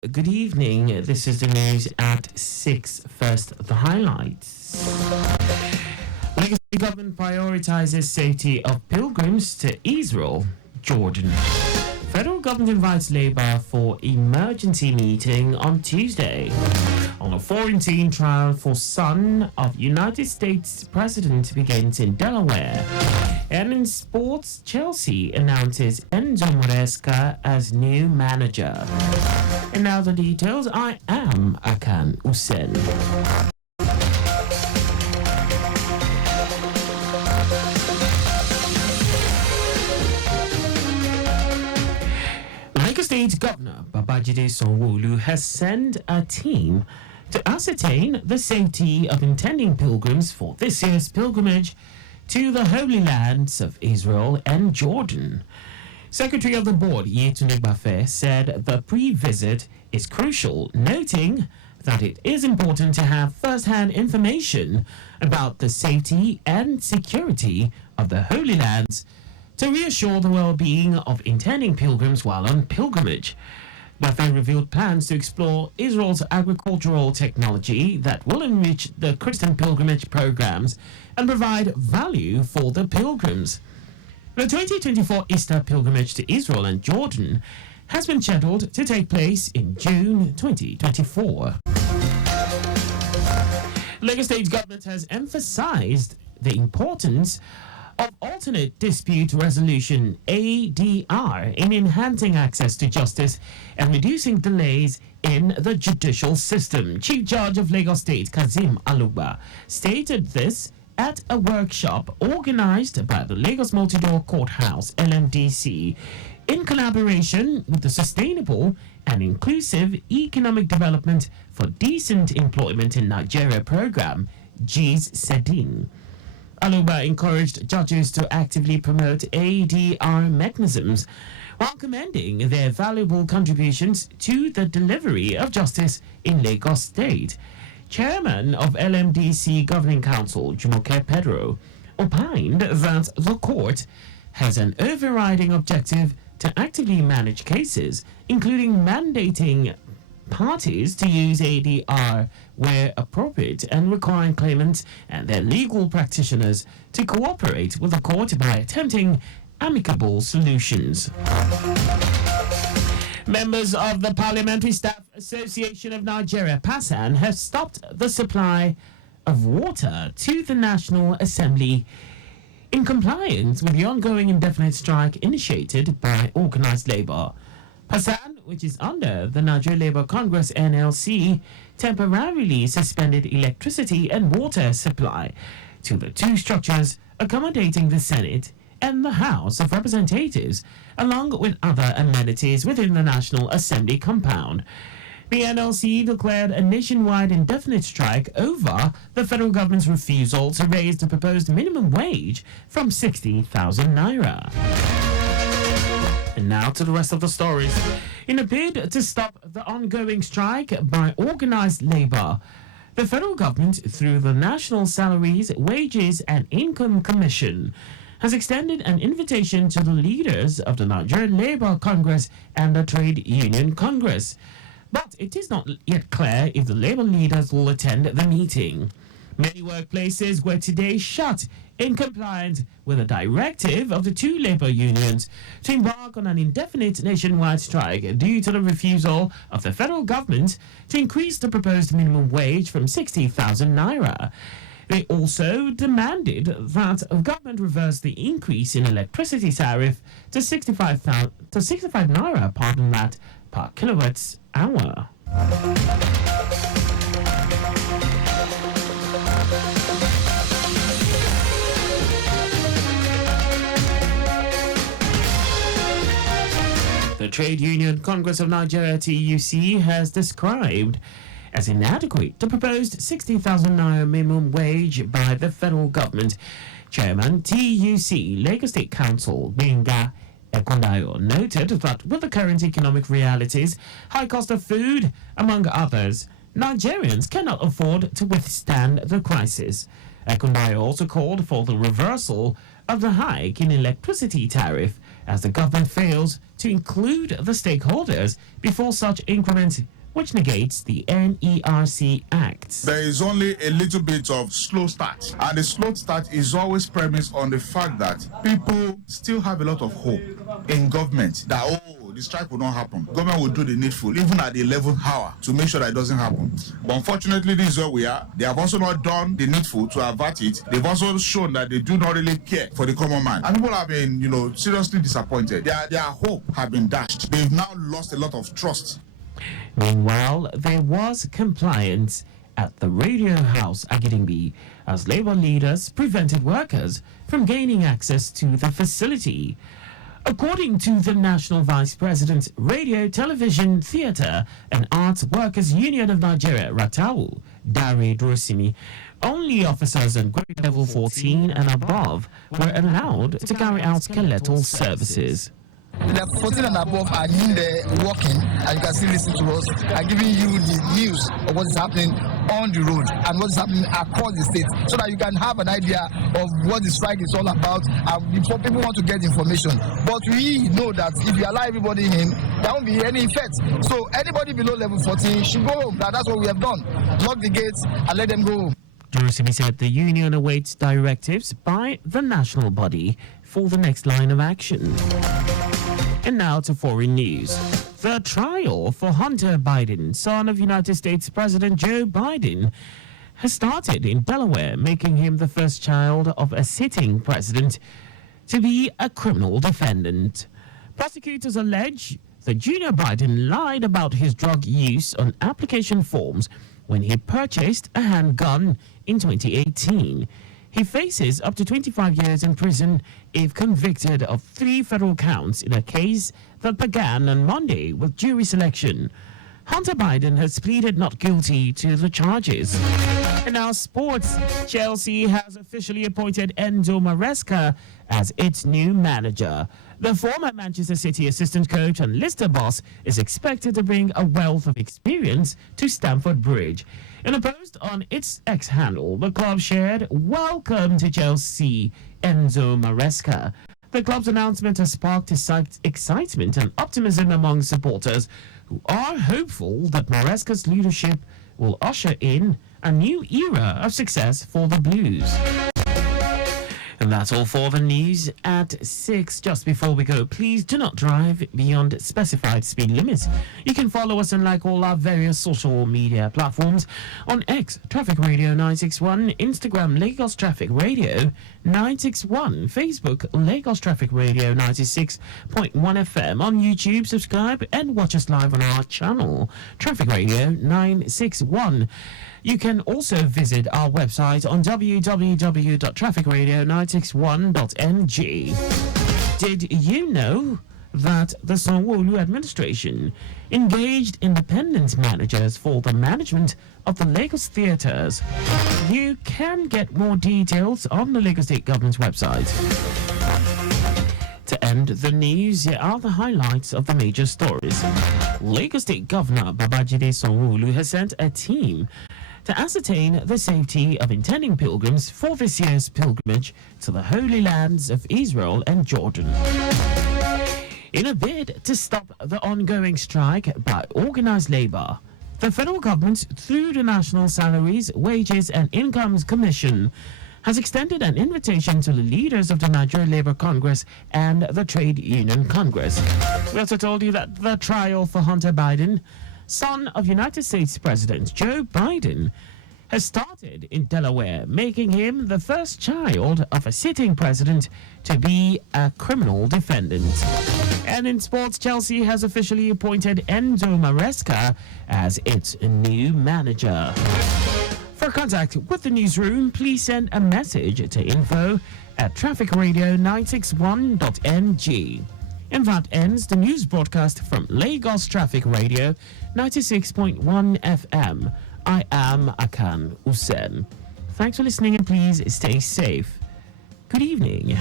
Good evening. This is the news at 6. First, the highlights. Legacy government prioritizes safety of pilgrims to Israel, Jordan. Federal government invites Labour for emergency meeting on Tuesday. On a quarantine trial for son of United States President begins in Delaware. And in sports, Chelsea announces Enzo Maresca as new manager. And now the details. I am Akan Usen. Lagos State Governor Babajide Sanwo-Olu has sent a team to ascertain the safety of intending pilgrims for this year's pilgrimage to the Holy Lands of Israel and Jordan. Secretary of the Board, Yetunde Bafe, said the pre-visit is crucial, noting that it is important to have first-hand information about the safety and security of the Holy Lands to reassure the well-being of intending pilgrims while on pilgrimage. Bafe revealed plans to explore Israel's agricultural technology that will enrich the Christian pilgrimage programs and provide value for the pilgrims. The 2024 Easter pilgrimage to Israel and Jordan has been scheduled to take place in June 2024. Lagos State government has emphasized the importance of alternate dispute resolution ADR in enhancing access to justice and reducing delays in the judicial system. Chief Judge of Lagos State Kazeem Aluba stated this at a workshop organized by the Lagos Multi-Door Courthouse LMDC in collaboration with the Sustainable and Inclusive Economic Development for Decent Employment in Nigeria program, GSEDIN. Aluba encouraged judges to actively promote ADR mechanisms while commending their valuable contributions to the delivery of justice in Lagos State. Chairman of LMDC Governing Council, Jumoke Pedro, opined that the court has an overriding objective to actively manage cases, including mandating parties to use ADR where appropriate and requiring claimants and their legal practitioners to cooperate with the court by attempting amicable solutions. Members of the Parliamentary Staff Association of Nigeria, PASAN, have stopped the supply of water to the National Assembly in compliance with the ongoing indefinite strike initiated by organized labor. PASAN, which is under the Nigeria Labour Congress NLC, temporarily suspended electricity and water supply to the two structures accommodating the Senate and the House of Representatives, along with other amenities within the National Assembly compound. The NLC declared a nationwide indefinite strike over the federal government's refusal to raise the proposed minimum wage from 60,000 naira. And now to the rest of the stories. In a bid to stop the ongoing strike by organized labor, the federal government, through the National Salaries, Wages and Income Commission, has extended an invitation to the leaders of the Nigerian Labour Congress and the Trade Union Congress. But it is not yet clear if the labour leaders will attend the meeting. Many workplaces were today shut in compliance with a directive of the two labour unions to embark on an indefinite nationwide strike due to the refusal of the federal government to increase the proposed minimum wage from 60,000 naira. They also demanded that the government reverse the increase in electricity tariff to 65 naira, per kilowatt hour. The Trade Union Congress of Nigeria (TUC) has described as inadequate the proposed 60,000 naira minimum wage by the federal government. Chairman TUC Lagos State Council Benga Ekundayo noted that with the current economic realities, high cost of food, among others, Nigerians cannot afford to withstand the crisis. Ekundayo also called for the reversal of the hike in electricity tariff as the government fails to include the stakeholders before such increment, which negates the NERC Act. There is only a little bit of slow start, and the slow start is always premised on the fact that people still have a lot of hope in government that, the strike will not happen. Government will do the needful, even at the 11th hour, to make sure that it doesn't happen. But unfortunately, this is where we are. They have also not done the needful to avert it. They've also shown that they do not really care for the common man. And people have been, seriously disappointed. Their hope have been dashed. They've now lost a lot of trust. Meanwhile, there was compliance at the Radio House Agidingbi as Labour leaders prevented workers from gaining access to the facility. According to the National Vice President, Radio, Television, Theatre and Arts Workers Union of Nigeria, RATAU, Dare Drosimi, only officers on grade level 14 and above were allowed to carry out skeletal services. The 14 and above are in there working, and you can still listen to us and giving you the news of what is happening on the road and what is happening across the state, so that you can have an idea of what the strike is all about, and before people want to get information. But we know that if you allow everybody in, there won't be any effect. So anybody below level 14 should go home. That's what we have done. Lock the gates and let them go home. Durosimi said the union awaits directives by the national body for the next line of action. And now to foreign news. The trial for Hunter Biden, son of United States President Joe Biden, has started in Delaware, making him the first child of a sitting president to be a criminal defendant. Prosecutors allege that Junior Biden lied about his drug use on application forms when he purchased a handgun in 2018. He faces up to 25 years in prison if convicted of 3 federal counts in a case that began on Monday with jury selection. Hunter Biden has pleaded not guilty to the charges. And now sports. Chelsea has officially appointed Enzo Maresca as its new manager. The former Manchester City assistant coach and Leicester boss is expected to bring a wealth of experience to Stamford Bridge. In a post on its X handle, the club shared, "Welcome to Chelsea, Enzo Maresca." The club's announcement has sparked excitement and optimism among supporters who are hopeful that Maresca's leadership will usher in a new era of success for the Blues. And that's all for the news at 6. Just before we go, please do not drive beyond specified speed limits. You can follow us and like all our various social media platforms on X, Traffic Radio 961, Instagram, Lagos Traffic Radio 961, Facebook, Lagos Traffic Radio 96.1 FM. On YouTube, subscribe and watch us live on our channel, Traffic Radio 961. You can also visit our website on www.trafficradio961.ng. Did you know that the Sanwo-Olu administration engaged independent managers for the management of the Lagos theatres? You can get more details on the Lagos State Government's website. To end the news, here are the highlights of the major stories. Lagos State Governor Babajide Sanwo-Olu has sent a team to ascertain the safety of intending pilgrims for this year's pilgrimage to the Holy Lands of Israel and Jordan. In a bid to stop the ongoing strike by organized labor, the federal government, through the National Salaries, Wages and Incomes Commission, has extended an invitation to the leaders of the Nigerian Labour Congress and the Trade Union Congress. We also told you that the trial for Hunter Biden, son of United States President Joe Biden, has started in Delaware, making him the first child of a sitting president to be a criminal defendant. And in sports, Chelsea has officially appointed Enzo Maresca as its new manager. For contact with the newsroom, please send a message to info@trafficradio961.ng. And that ends the news broadcast from Lagos Traffic Radio 96.1 FM. I am Akan Usen. Thanks for listening and please stay safe. Good evening.